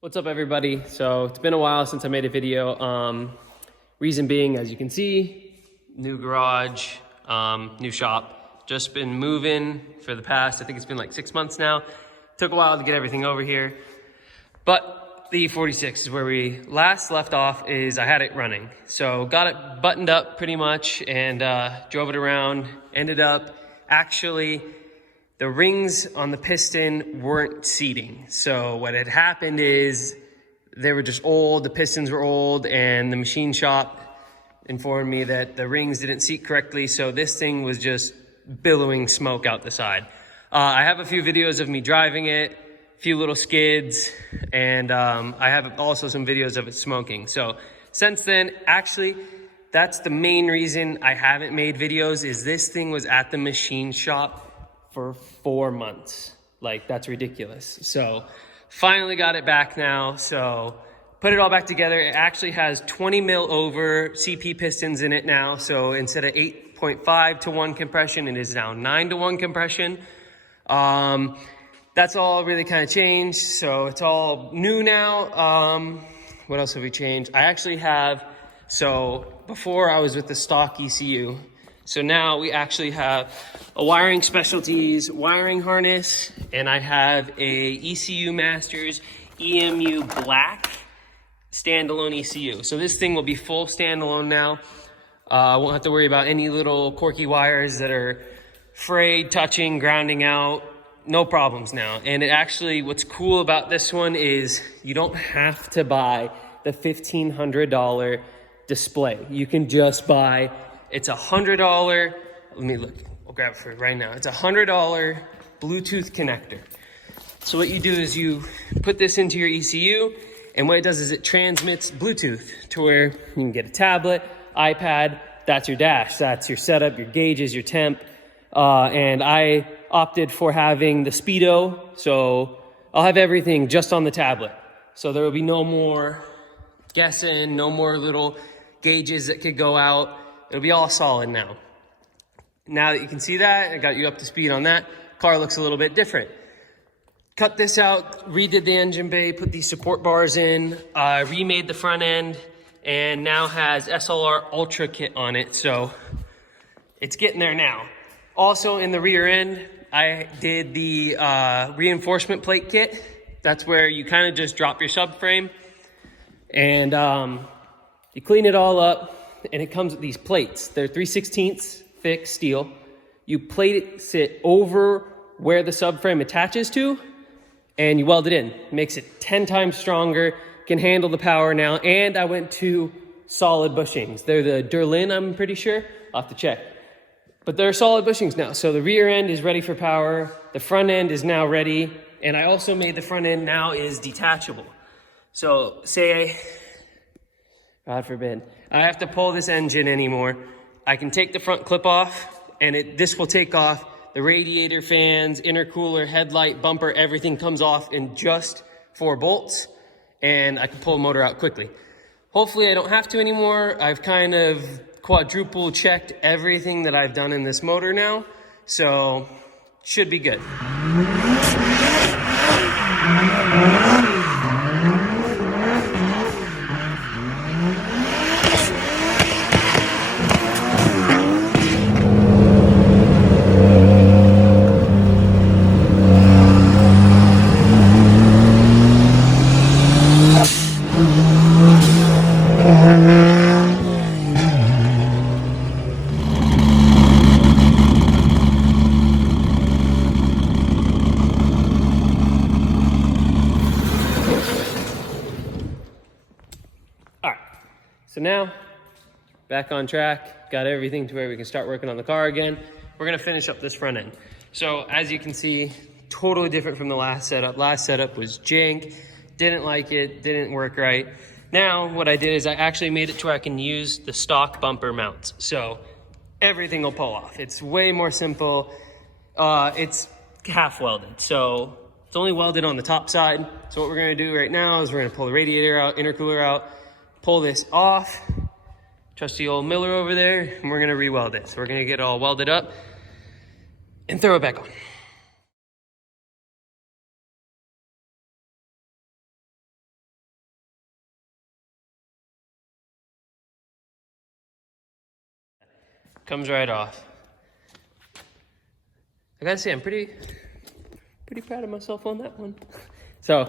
What's up, everybody? So it's been a while since I made a video. Reason being, as you can see, new garage, new shop. Just been moving for the past, I think it's been like 6 months now. Took a while to get everything over here. But the e46 is where we last left off. I had it running. So got it buttoned up pretty much and drove it around. Ended up actually, the rings on the piston weren't seating. So what had happened is they were just old, the pistons were old, and the machine shop informed me that the rings didn't seat correctly. So this thing was just billowing smoke out the side. I have a few videos of me driving it, a few little skids, and I have also some videos of it smoking. So since then, actually, that's the main reason I haven't made videos, is this thing was at the machine shop for 4 months. Like, that's ridiculous. So finally got it back now. So put it all back together. It actually has 20 mil over CP pistons in it now. So instead of 8.5 to 1 compression, it is now 9 to 1 compression. That's all really kind of changed. So it's all new now. What else have we changed? I actually have, so before I was with the stock ECU. So now we actually have a wiring specialties wiring harness, and I have a ECU Masters EMU black standalone ECU. So this thing will be full standalone now. I won't have to worry about any little quirky wires that are frayed, touching, grounding out. No problems now. And it actually, what's cool about this one is you don't have to buy the $1,500 display. You can just buy, it's $100, let me look, I'll grab it for you right now. It's $100 Bluetooth connector. So what you do is you put this into your ECU, and what it does is it transmits Bluetooth to where you can get a tablet, iPad, that's your dash, that's your setup, your gauges, your temp. And I opted for having the Speedo, so I'll have everything just on the tablet. So there will be no more guessing, no more little gauges that could go out. It'll be all solid now. Now that you can see that, I got you up to speed on that. Car looks a little bit different. Cut this out, redid the engine bay, put these support bars in, remade the front end, and now has SLR Ultra kit on it. So it's getting there now. Also in the rear end, I did the reinforcement plate kit. That's where you kind of just drop your subframe and you clean it all up. And it comes with these plates. They're 3/16 thick steel. You plate it over where the subframe attaches to, and you weld it in. Makes it 10 times stronger, can handle the power now. And I went to solid bushings. They're the Derlin, I'm pretty sure. I'll have to check. But they're solid bushings now. So the rear end is ready for power. The front end is now ready. And I also made the front end now is detachable. So say God forbid, I have to pull this engine anymore. I can take the front clip off, and this will take off. The radiator, fans, intercooler, headlight, bumper, everything comes off in just 4 bolts, and I can pull the motor out quickly. Hopefully I don't have to anymore. I've kind of quadruple checked everything that I've done in this motor now, so should be good. So now, back on track, got everything to where we can start working on the car again. We're gonna finish up this front end. So as you can see, totally different from the last setup. Last setup was jank, didn't like it, didn't work right. Now what I did is I actually made it to where I can use the stock bumper mounts. So everything will pull off. It's way more simple. It's half welded. So it's only welded on the top side. So what we're gonna do right now is we're gonna pull the radiator out, intercooler out, pull this off, trusty old Miller over there, and we're gonna re-weld it. So we're gonna get it all welded up and throw it back on. Comes right off. I gotta say, I'm pretty proud of myself on that one. So,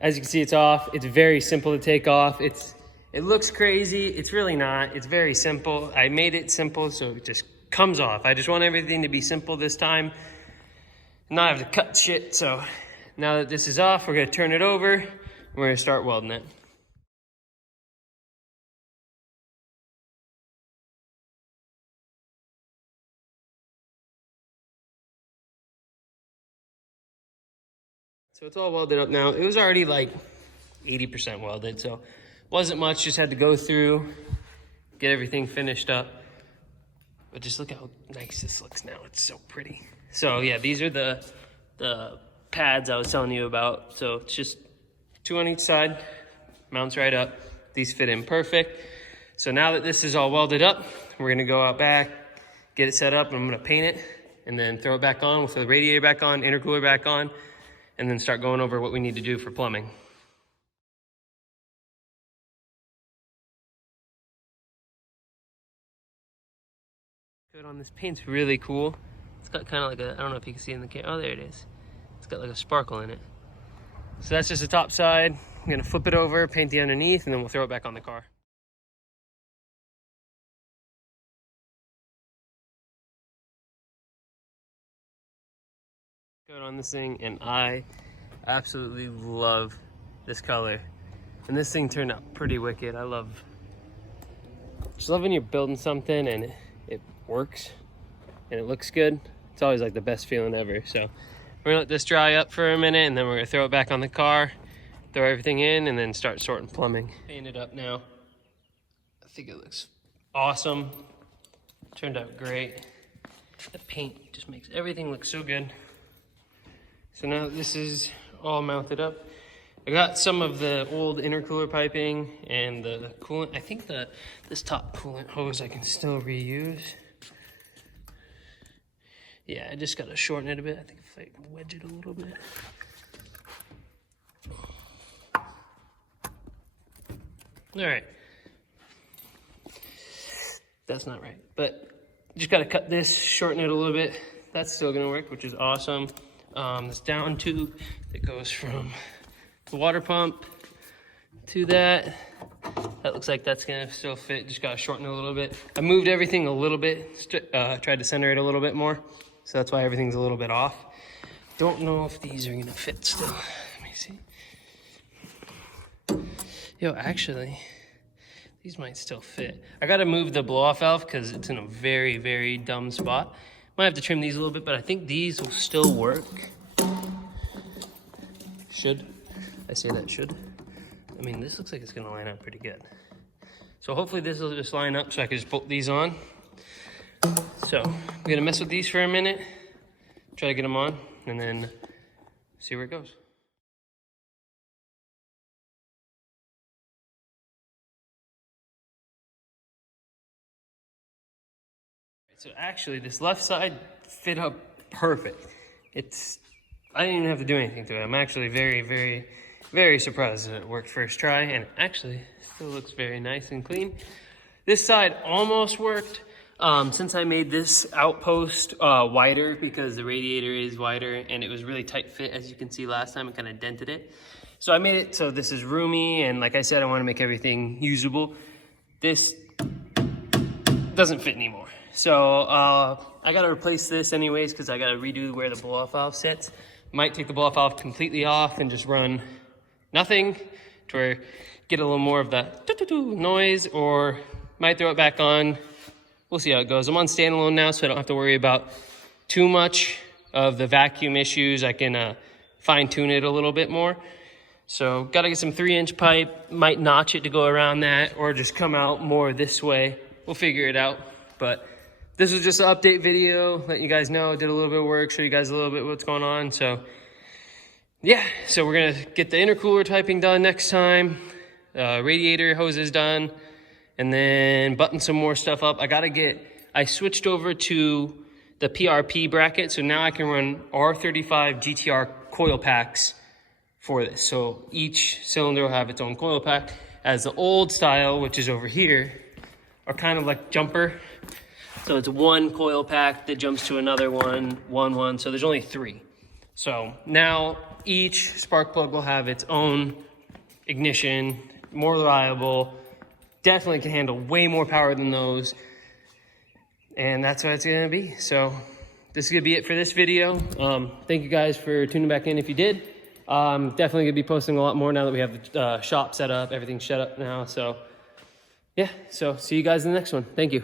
as you can see, it's off. It's very simple to take off. It looks crazy. It's really not. It's very simple. I made it simple, so it just comes off. I just want everything to be simple this time, not have to cut shit. So now that this is off, we're gonna turn it over and we're gonna start welding it. So it's all welded up now. It was already like 80% welded, so wasn't much. Just had to go through, get everything finished up. But just look how nice this looks now. It's so pretty. So yeah, these are the pads I was telling you about. So it's just 2 on each side, mounts right up. These fit in perfect. So now that this is all welded up, we're gonna go out back, get it set up, and I'm gonna paint it, and then throw it back on. We'll throw the radiator back on, intercooler back on, and then start going over what we need to do for plumbing. Good on this paint's really cool. It's got kind of like a, I don't know if you can see it in the camera. Oh, there it is. It's got like a sparkle in it. So that's just the top side. I'm gonna flip it over, paint the underneath, and then we'll throw it back on the car. Good on this thing, and I absolutely love this color. And this thing turned out pretty wicked. I just love when you're building something and it works and it looks good. It's always like the best feeling ever. So we're gonna let this dry up for a minute, and then we're gonna throw it back on the car, throw everything in, and then start sorting plumbing. Paint it up now. I think it looks awesome. Turned out great. The paint just makes everything look so good. So now this is all mounted up. I got some of the old intercooler piping and the coolant. I think this top coolant hose I can still reuse. Yeah, I just gotta shorten it a bit. I think if I wedge it a little bit. All right. That's not right, but just gotta cut this, shorten it a little bit. That's still gonna work, which is awesome. This down tube that goes from the water pump to that looks like that's gonna still fit. Just gotta shorten it a little bit. I moved everything a little bit, tried to center it a little bit more, so that's why everything's a little bit off. Don't know if these are gonna fit still. Let me see. Yo, actually, these might still fit. I gotta move the blow-off valve because it's in a very, very dumb spot. Might have to trim these a little bit, but I think these will still work. Should. I say that should. I mean, this looks like it's gonna line up pretty good. So hopefully this will just line up so I can just bolt these on. So I'm gonna mess with these for a minute, try to get them on, and then see where it goes. So actually, this left side fit up perfect. I didn't even have to do anything to it. I'm actually very, very, very surprised that it worked first try, and actually still looks very nice and clean. This side almost worked. Since I made this outpost wider because the radiator is wider and it was really tight fit, as you can see last time, it kind of dented it. So I made it so this is roomy, and like I said, I want to make everything usable. This doesn't fit anymore. So I gotta replace this anyways because I gotta redo where the blow-off valve sits. Might take the blow-off valve completely off and just run nothing to where get a little more of the noise, or might throw it back on. We'll see how it goes. I'm on standalone now, so I don't have to worry about too much of the vacuum issues. I can fine tune it a little bit more. So gotta get some 3-inch pipe, might notch it to go around that, or just come out more this way. We'll figure it out. But this was just an update video, letting you guys know. Did a little bit of work, show you guys a little bit what's going on. So yeah, so we're gonna get the intercooler typing done next time. Radiator hoses done, and then button some more stuff up. I switched over to the PRP bracket, so now I can run R35 GTR coil packs for this. So each cylinder will have its own coil pack, as the old style, which is over here, are kind of like jumper So it's one coil pack that jumps to another one. So there's only 3. So now each spark plug will have its own ignition, more reliable, definitely can handle way more power than those. And that's what it's gonna be. So this is gonna be it for this video. Thank you guys for tuning back in if you did. Definitely gonna be posting a lot more now that we have the shop set up, everything's set up now. So yeah, so see you guys in the next one. Thank you.